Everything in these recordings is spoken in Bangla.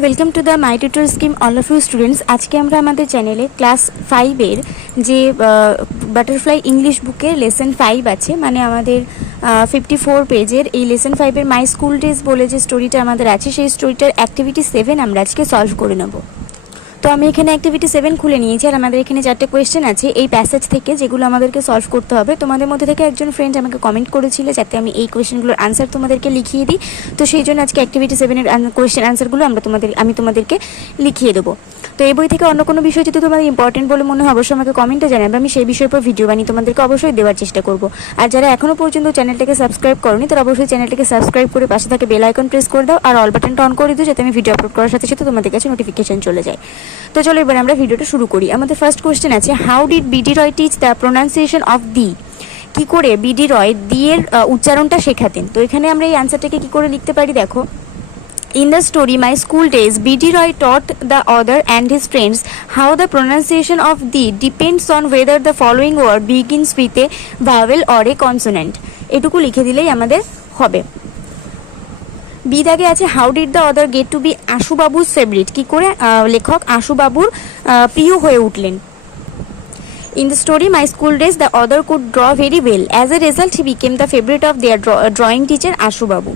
Welcome to the my tutor scheme all of you students. আজকে আমরা আমাদের চ্যানেলে ক্লাস 5-এর যে বাটারফ্লাই ইংলিশ বুকের লেসন 5 আছে, মানে আমাদের 54 পেজের এই লেসন 5-এর মাই স্কুল ডেজ বলে যে স্টোরিটা আমাদের আছে, সেই স্টোরিটার অ্যাক্টিভিটি 7 আমরা আজকে সলভ করে নেব। তো আমি এখানে অ্যাক্টিভিটি 7 খুলে নিয়েছি, আর আমাদের এখানে 4টে কোয়েশ্চেন আছে এই প্যাসেজ থেকে, যেগুলো আমাদেরকে সলভ করতে হবে। তোমাদের মধ্যে থেকে একজন ফ্রেন্ড আমাকে কমেন্ট করেছিল যাতে আমি এই কোয়েশ্চেনগুলোর আনসার তোমাদেরকে লিখিয়ে দিই। তো সেই জন্য আজকে অ্যাক্টিভিটি 7-এর কোয়েশ্চেন আনসারগুলো আমি তোমাদেরকে লিখিয়ে দেবো। তো এই বই থেকে অন্য কোনো বিষয় যদি তোমাদের ইম্পর্টেন্ট বলে মনে হয় অবশ্যই আমাকে কমেন্টে জানাবে, আমি সেই বিষয়ের উপর ভিডিও বানিয়ে তোমাদেরকে অবশ্যই দেওয়ার চেষ্টা করব। আর যারা এখনও পর্যন্ত চ্যানেলটাকে সাবস্ক্রাইব করোনি তারা অবশ্যই চ্যানেলটাকে সাবস্ক্রাইব করে পাশে থাকে বেল আইকন প্রেস করে দাও, আর অল বাটনটা অন করে দিও যাতে আমি ভিডিও আপলোড করার সাথে সাথে তোমাদের কাছে নোটিফিকেশন চলে যায়। তো চলো এবার আমরা ভিডিওটা শুরু করি। আমাদের ফার্স্ট কোয়েশ্চেন আছে, how did BD Roy teach the pronunciation of the? কি করে বিডি রয় দি এর উচ্চারণটা শেখাতেন? তো এখানে আমরা এই আনসারটাকে কি করে লিখতে পারি দেখো। In the story My School Days, B.D. Roy taught the author and his friends how the pronunciation of the depends on whether the following word begins with a vowel or a consonant. এটুকু লিখে দিলেই আমাদের হবে। বি দাগে আছে, how did the other get to be আশুবাবুর ফেভারিট? কি করে লেখক আশুবাবুর প্রিয় হয়ে উঠলেন? In the story My School Days, the author could draw very well. As a result, he became the favorite of their drawing teacher Ashubabu.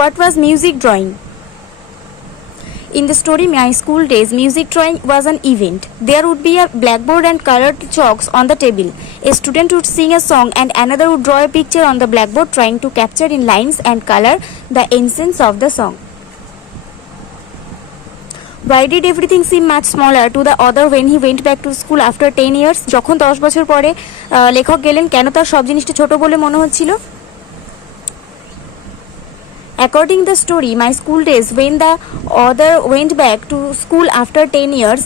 What was music drawing? In the story My School Days, music drawing was an event. There would be a blackboard and colored chalks on the table. A student would sing a song and another would draw a picture on the blackboard, trying to capture in lines and color the essence of the song. Why did everything seem much smaller to the author when he went back to school after 10 years? যখন 10 বছর পরে লেখক গেলেন, কেন তার সব জিনিসটা ছোট বলে মনে হচ্ছিল? According to the story My School Days, when the author went back to school after 10 years,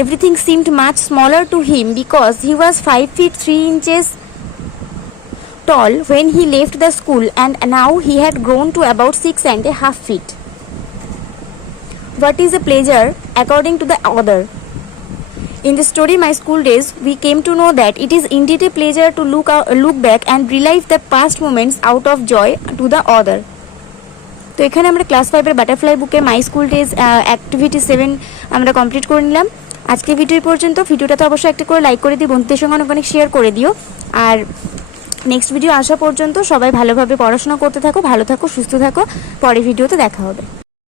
everything seemed much smaller to him because he was 5 feet 3 inches tall when he left the school, and now he had grown to about 6.5 feet. What is a pleasure according to the author? In the story My School Days, we came to know that it is indeed a pleasure to look back and relive the past moments out of joy to the author. তো এখানে আমরা ক্লাস 5-এর বাটারফ্লাই বুকের মাই স্কুল ডেজ অ্যাক্টিভিটি 7 আমরা কমপ্লিট করে নিলাম। আজকে ভিডিও পর্যন্ত। ভিডিওটা তো অবশ্যই একটা করে লাইক করে দিও, বন্ধুদের সঙ্গে অনেক শেয়ার করে দিও। আর নেক্সট ভিডিও আসা পর্যন্ত সবাই ভালোভাবে পড়াশোনা করতে থাকো, ভালো থাকো, সুস্থ থাকো। পরের ভিডিওতে দেখা হবে।